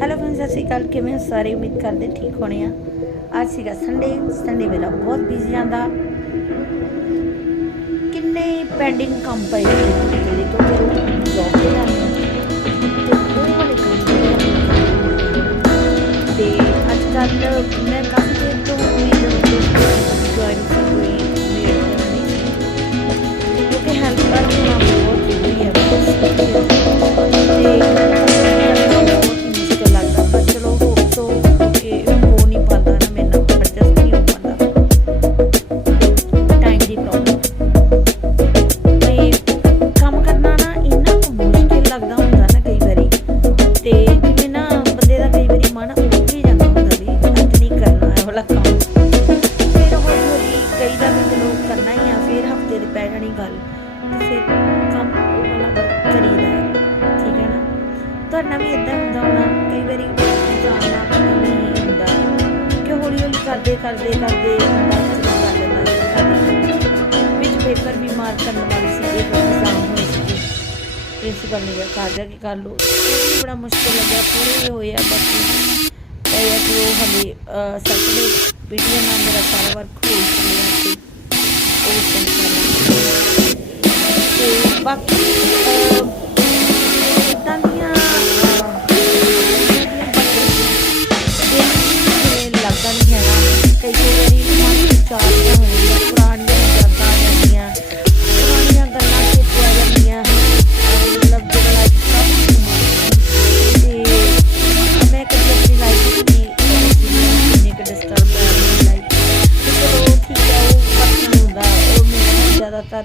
Hello friends ਸਤਿ ਸ਼੍ਰੀ ਅਕਾਲ। ਕਿਵੇਂ ਹੋ ਸਾਰੇ? ਉਮੀਦ ਕਰਦੇ ਠੀਕ ਹੋਣੇ ਆ। ਅੱਜ ਸੀਗਾ ਸੰਡੇ ਸੰਡੇ ਵੇਲਾ ਬਹੁਤ ਬਿਜ਼ੀ ਜਾਂਦਾ। ਕਿੰਨੇ ਪੈਂਡਿੰਗ ਕੰਮ ਪਏ ਜਿਹੜੇ ਤੋਂ ਦੀ ਗੱਲ। ਤੇ ਫਿਰ ਕੰਮ ਉਹ ਵਾਲਾ ਕਰੀਦਾ ਠੀਕ ਹੈ ਨਾ? ਤੁਹਾਡੇ ਵੀ ਇਦਾਂ ਹੁੰਦਾ ਹੋਣਾ, ਕਈ ਵਾਰੀ ਜਾਣਨਾ ਨਹੀਂ ਹੁੰਦਾ। ਕਿ ਹੌਲੀ ਹੌਲੀ ਕਰਦੇ ਕਰਦੇ ਕਰਦੇ ਵਿੱਚ ਪੇਪਰ ਵੀ ਮਾਰ ਕਰਨ ਵਾਲੀ ਸੀ ਇਹ ਐਗਜ਼ਾਮ ਹੋਏ ਸੀ ਪ੍ਰਿੰਸੀਪਲ ਨੇ ਕਿਹਾ ਘਰ ਜਾ ਕੇ ਕਰ ਲਓ। ਬੜਾ ਮੁਸ਼ਕਿਲ ਲੱਗਿਆ ਪੂਰੇ ਹੀ ਹੋਏ ਆ, ਬਾਕੀ ਇਹ ਕਿ ਉਹ ਹਲੇ ਸੈਟਰਡੇ ਪੀਟੀਐਮ ਨਾਲ ਮੇਰਾ ਸਾਰਾ ਵਰਕ ਹੋ ਚੁੱਕਿਆ ਸੀ। ਉਹ ਸੈਂਡ ਬਾਕੀ ਇਦਾਂ ਦੀਆਂ ਲੱਗਦਾ ਨਹੀਂ ਹੈਗਾ ਕਈ ਕਈ ਵਾਰੀ ਮਨ ਚ ਚਾਲੀਆਂ ਹੁੰਦੀਆਂ, ਪੁਰਾਣੀਆਂ ਯਾਦਾਂ ਆਉਂਦੀਆਂ ਪੁਰਾਣੀਆਂ ਗੱਲਾਂ ਚੇਤੇ ਆ ਜਾਂਦੀਆਂ, ਮਤਲਬ ਜਦੋਂ ਲਾਈਫ ਸਭ ਤੇ ਮੈਂ ਕਦੇ ਆਪਣੀ ਲਾਈਫ ਦੀ ਇੰਨੇ ਕਿ ਡਿਸਟਰਬ ਕਰ ਰਹੀ ਲਾਈਫ ਤੇ ਚਲੋ ਠੀਕ ਹੈ ਉਹ ਪਰਸਨਲ ਹੁੰਦਾ, ਉਹ ਮੈਨੂੰ ਜ਼ਿਆਦਾਤਰ